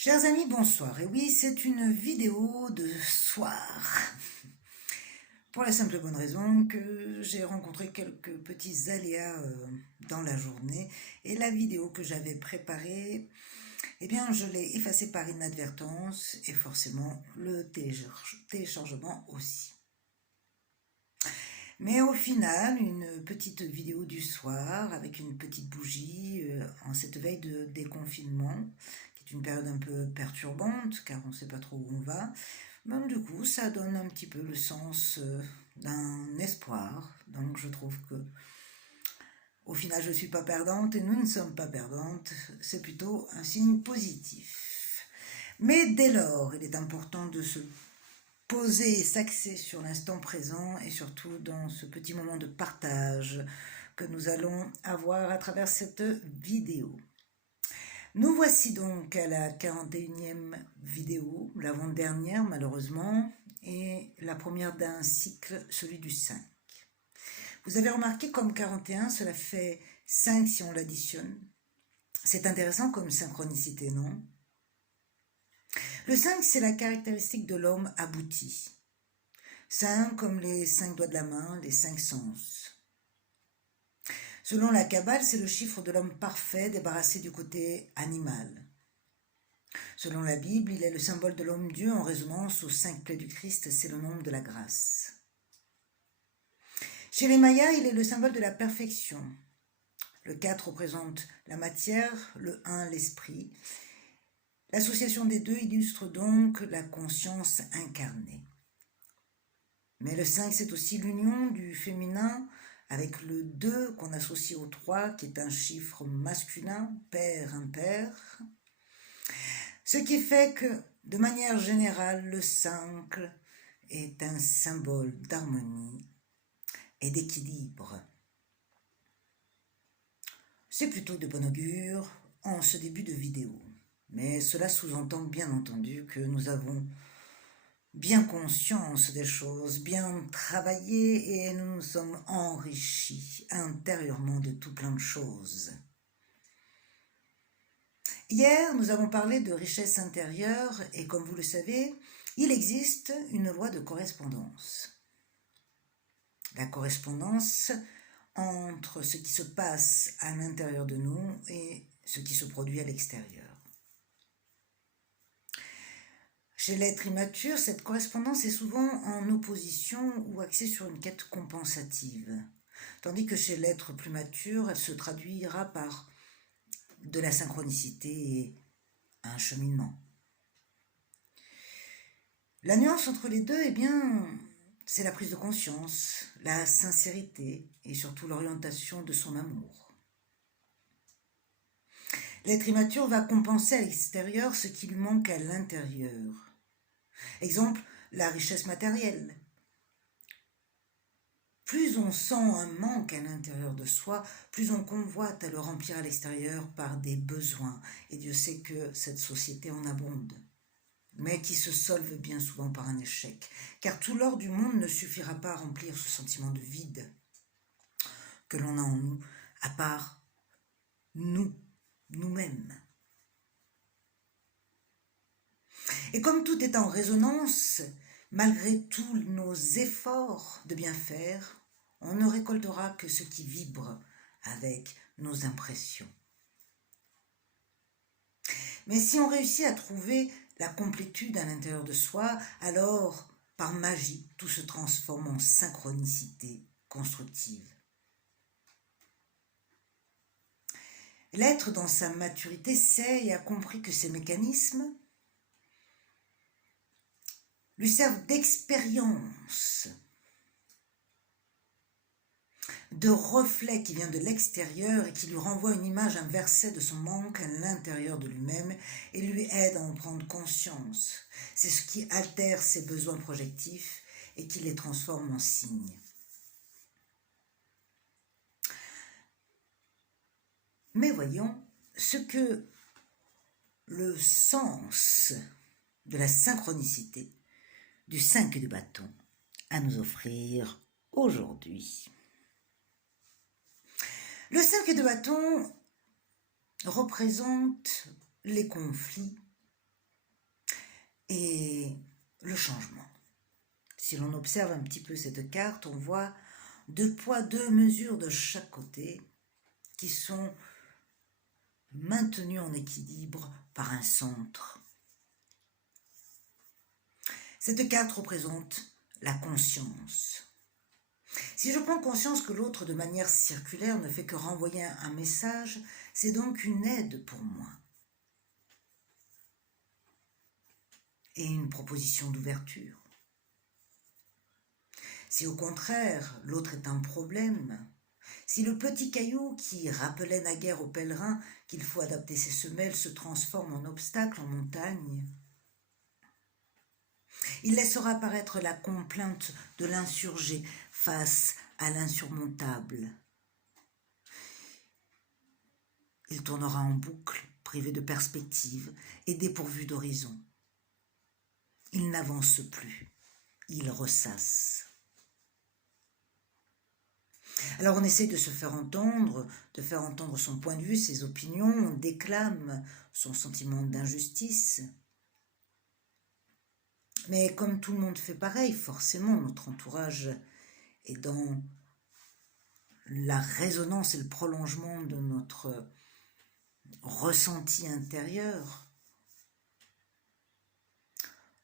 Chers amis, bonsoir. Et oui, c'est une vidéo de soir. Pour la simple et bonne raison que j'ai rencontré quelques petits aléas dans la journée. Et la vidéo que j'avais préparée, eh bien, je l'ai effacée par inadvertance et forcément le téléchargement aussi. Mais au final, une petite vidéo du soir avec une petite bougie en cette veille de déconfinement, qui est une période un peu perturbante car on ne sait pas trop où on va. Même du coup, ça donne un petit peu le sens d'un espoir. Donc je trouve que au final, je ne suis pas perdante et nous ne sommes pas perdantes. C'est plutôt un signe positif. Mais dès lors, il est important de se poser et s'axer sur l'instant présent et surtout dans ce petit moment de partage que nous allons avoir à travers cette vidéo. Nous voici donc à la 41e vidéo, l'avant-dernière malheureusement, et la première d'un cycle, celui du 5. Vous avez remarqué comme 41, cela fait 5 si on l'additionne. C'est intéressant comme synchronicité, non ? Le 5, c'est la caractéristique de l'homme abouti. 5 comme les 5 doigts de la main, les 5 sens. Selon la Kabbale, c'est le chiffre de l'homme parfait débarrassé du côté animal. Selon la Bible, il est le symbole de l'homme-dieu en résonance aux 5 plaies du Christ, c'est le nombre de la grâce. Chez les Mayas, il est le symbole de la perfection. Le 4 représente la matière, le 1 l'esprit. L'association des deux illustre donc la conscience incarnée. Mais le 5, c'est aussi l'union du féminin avec le 2 qu'on associe au 3, qui est un chiffre masculin, père, impair. Ce qui fait que, de manière générale, le 5 est un symbole d'harmonie et d'équilibre. C'est plutôt de bon augure en ce début de vidéo. Mais cela sous-entend bien entendu que nous avons bien conscience des choses, bien travaillé et nous nous sommes enrichis intérieurement de tout plein de choses. Hier, nous avons parlé de richesse intérieure et comme vous le savez, il existe une loi de correspondance. La correspondance entre ce qui se passe à l'intérieur de nous et ce qui se produit à l'extérieur. Chez l'être immature, cette correspondance est souvent en opposition ou axée sur une quête compensative, tandis que chez l'être plus mature, elle se traduira par de la synchronicité et un cheminement. La nuance entre les deux, eh bien, c'est la prise de conscience, la sincérité et surtout l'orientation de son amour. L'être immature va compenser à l'extérieur ce qui lui manque à l'intérieur. Exemple, la richesse matérielle. Plus on sent un manque à l'intérieur de soi, plus on convoite à le remplir à l'extérieur par des besoins. Et Dieu sait que cette société en abonde, mais qui se solve bien souvent par un échec. Car tout l'or du monde ne suffira pas à remplir ce sentiment de vide que l'on a en nous, à part nous-mêmes. Et comme tout est en résonance, malgré tous nos efforts de bien faire, on ne récoltera que ce qui vibre avec nos impressions. Mais si on réussit à trouver la complétude à l'intérieur de soi, alors, par magie, tout se transforme en synchronicité constructive. L'être dans sa maturité sait et a compris que ces mécanismes lui servent d'expérience, de reflet qui vient de l'extérieur et qui lui renvoie une image inversée de son manque à l'intérieur de lui-même et lui aide à en prendre conscience. C'est ce qui altère ses besoins projectifs et qui les transforme en signes. Mais voyons ce que le sens de la synchronicité du 5 de bâton à nous offrir aujourd'hui. Le 5 de bâton représente les conflits, et le changement. Si l'on observe un petit peu cette carte, on voit 2 poids, 2 mesures de chaque côté qui sont maintenus en équilibre par un centre. Cette carte représente la conscience. Si je prends conscience que l'autre, de manière circulaire, ne fait que renvoyer un message, c'est donc une aide pour moi. Et une proposition d'ouverture. Si au contraire, l'autre est un problème, si le petit caillou qui rappelait naguère au pèlerin qu'il faut adapter ses semelles se transforme en obstacle, en montagne, il laissera apparaître la complainte de l'insurgé face à l'insurmontable. Il tournera en boucle, privé de perspective et dépourvu d'horizon. Il n'avance plus, il ressasse. Alors on essaie de se faire entendre, de faire entendre son point de vue, ses opinions, on déclame son sentiment d'injustice. Mais comme tout le monde fait pareil, forcément notre entourage est dans la résonance et le prolongement de notre ressenti intérieur.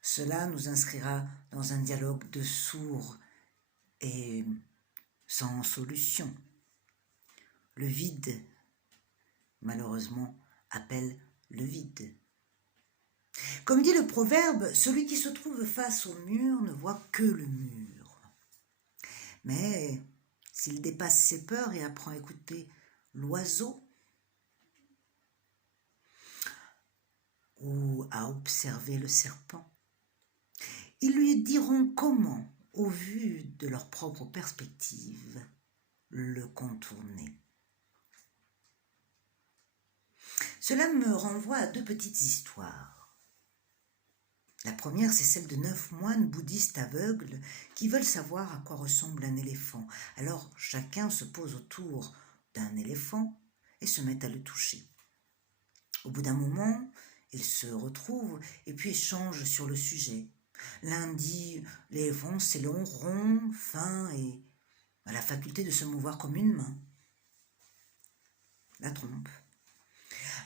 Cela nous inscrira dans un dialogue de sourds et sans solution. Le vide, malheureusement, appelle le vide. Comme dit le proverbe, celui qui se trouve face au mur ne voit que le mur. Mais s'il dépasse ses peurs et apprend à écouter l'oiseau ou à observer le serpent, ils lui diront comment, au vu de leur propre perspective, le contourner. Cela me renvoie à 2 petites histoires. La première, c'est celle de 9 moines bouddhistes aveugles qui veulent savoir à quoi ressemble un éléphant. Alors chacun se pose autour d'un éléphant et se met à le toucher. Au bout d'un moment, ils se retrouvent et puis échangent sur le sujet. L'un dit « l'éléphant c'est long, rond, fin et a la faculté de se mouvoir comme une main. » La trompe.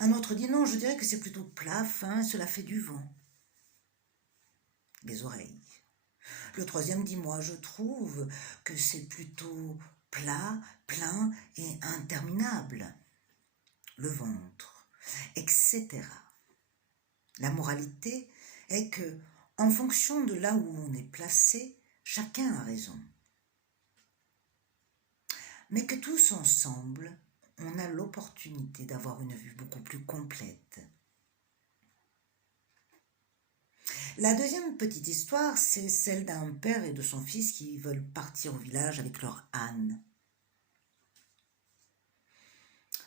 Un autre dit « non, je dirais que c'est plutôt plat, fin, cela fait du vent. » Les oreilles. Le troisième dit « moi je trouve que c'est plutôt plat, plein et interminable. » Le ventre, etc. La moralité est que, en fonction de là où on est placé, chacun a raison. Mais que tous ensemble, on a l'opportunité d'avoir une vue beaucoup plus complète. La deuxième petite histoire, c'est celle d'un père et de son fils qui veulent partir au village avec leur âne.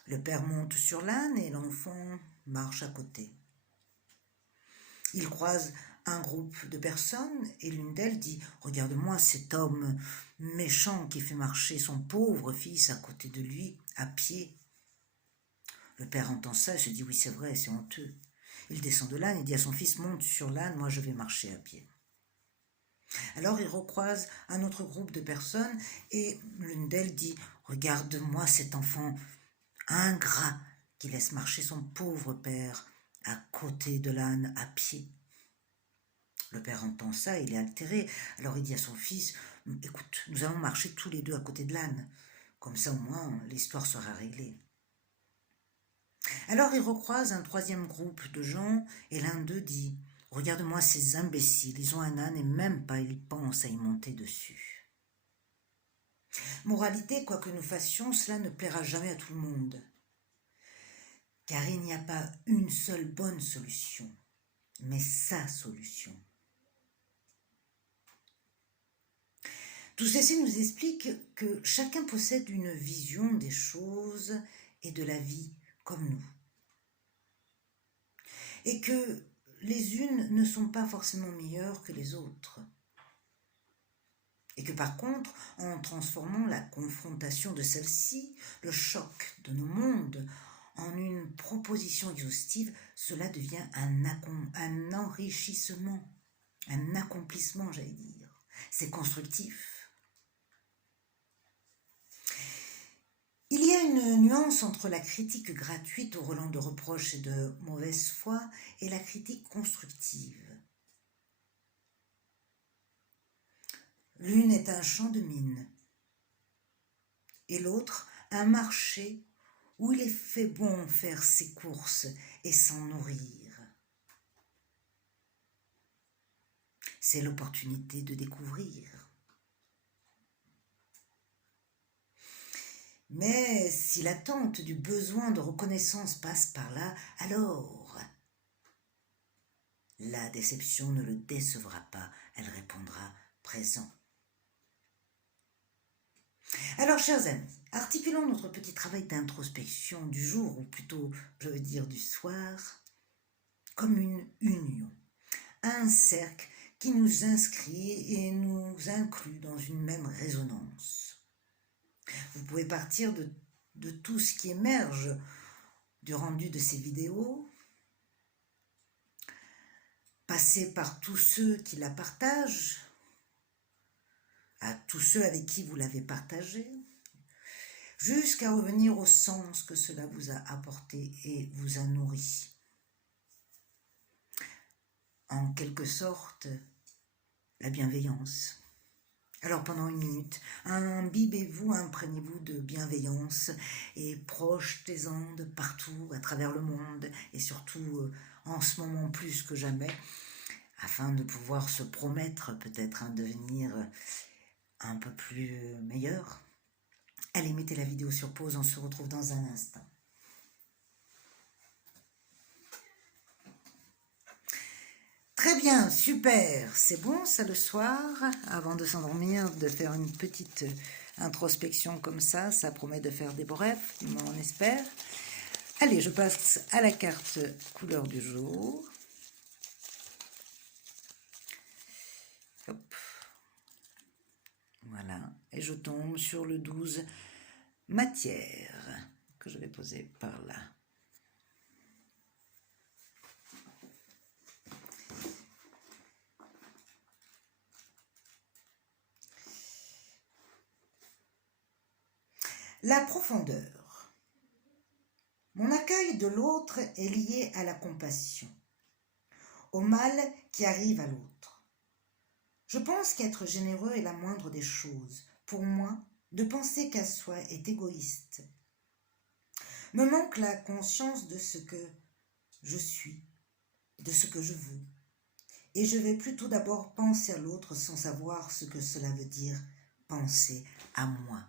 Le père monte sur l'âne et l'enfant marche à côté. Il croise un groupe de personnes et l'une d'elles dit « Regarde-moi cet homme méchant qui fait marcher son pauvre fils à côté de lui, à pied. » Le père entend ça et se dit « Oui, c'est vrai, c'est honteux. » Il descend de l'âne et dit à son fils « Monte sur l'âne, moi je vais marcher à pied. » Alors il recroise un autre groupe de personnes et l'une d'elles dit « Regarde-moi cet enfant ingrat qui laisse marcher son pauvre père à côté de l'âne à pied. » Le père entend ça, il est altéré, alors il dit à son fils « Écoute, nous allons marcher tous les deux à côté de l'âne, comme ça au moins l'histoire sera réglée. » Alors il recroise un troisième groupe de gens et l'un d'eux dit « Regarde-moi ces imbéciles, ils ont un âne et même pas ils pensent à y monter dessus. » Moralité, quoi que nous fassions, cela ne plaira jamais à tout le monde. Car il n'y a pas une seule bonne solution, mais sa solution. Tout ceci nous explique que chacun possède une vision des choses et de la vie comme nous. Et que les unes ne sont pas forcément meilleures que les autres. Et que par contre, en transformant la confrontation de celle-ci, le choc de nos mondes, en une proposition exhaustive, cela devient un enrichissement, un accomplissement, j'allais dire. C'est constructif. Il y a une nuance entre la critique gratuite au relent de reproches et de mauvaise foi et la critique constructive. L'une est un champ de mine et l'autre un marché où il est fait bon faire ses courses et s'en nourrir. C'est l'opportunité de découvrir. Mais si l'attente du besoin de reconnaissance passe par là, alors la déception ne le décevra pas, elle répondra présent. Alors, chers amis, articulons notre petit travail d'introspection du jour, ou plutôt, je veux dire du soir, comme une union, un cercle qui nous inscrit et nous inclut dans une même résonance. Vous pouvez partir de tout ce qui émerge du rendu de ces vidéos, passer par tous ceux qui la partagent, à tous ceux avec qui vous l'avez partagé, jusqu'à revenir au sens que cela vous a apporté et vous a nourri. En quelque sorte, la bienveillance. Alors pendant une minute, imbibez-vous, imprégnez-vous de bienveillance et projetez-en de partout à travers le monde et surtout en ce moment plus que jamais, afin de pouvoir se promettre peut-être un devenir un peu plus meilleur. Allez, mettez la vidéo sur pause, on se retrouve dans un instant. Très bien, super, c'est bon ça le soir, avant de s'endormir, de faire une petite introspection comme ça promet de faire des beaux rêves, du moins on espère. Allez, je passe à la carte couleur du jour. Hop. Voilà, et je tombe sur le 12 matière, que je vais poser par là. La profondeur. Mon accueil de l'autre est lié à la compassion, au mal qui arrive à l'autre. Je pense qu'être généreux est la moindre des choses. Pour moi, de penser qu'à soi est égoïste. Me manque la conscience de ce que je suis, de ce que je veux. Et je vais plutôt d'abord penser à l'autre sans savoir ce que cela veut dire penser à moi.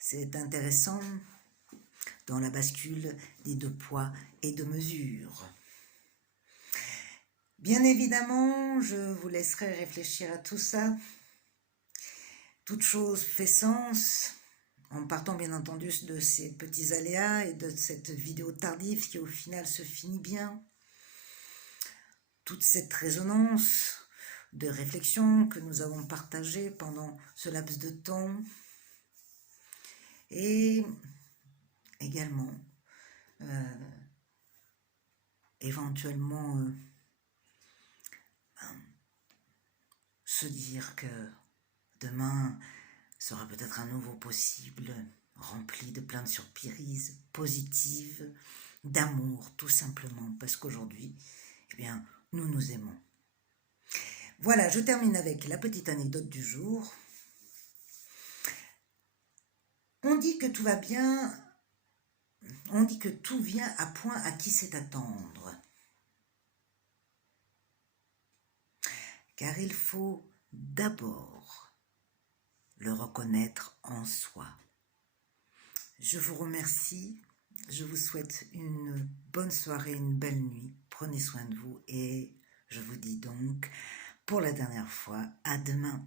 C'est intéressant dans la bascule des 2 poids et 2 mesures. Bien évidemment, je vous laisserai réfléchir à tout ça. Toute chose fait sens, en partant bien entendu de ces petits aléas et de cette vidéo tardive qui au final se finit bien. Toute cette résonance de réflexion que nous avons partagée pendant ce laps de temps. Et également, éventuellement, se dire que demain sera peut-être un nouveau possible, rempli de plein de surprises positives, d'amour, tout simplement, parce qu'aujourd'hui, eh bien, nous nous aimons. Voilà, je termine avec la petite anecdote du jour. On dit que tout va bien, on dit que tout vient à point à qui sait attendre. Car il faut d'abord le reconnaître en soi. Je vous remercie, je vous souhaite une bonne soirée, une belle nuit. Prenez soin de vous et je vous dis donc pour la dernière fois à demain.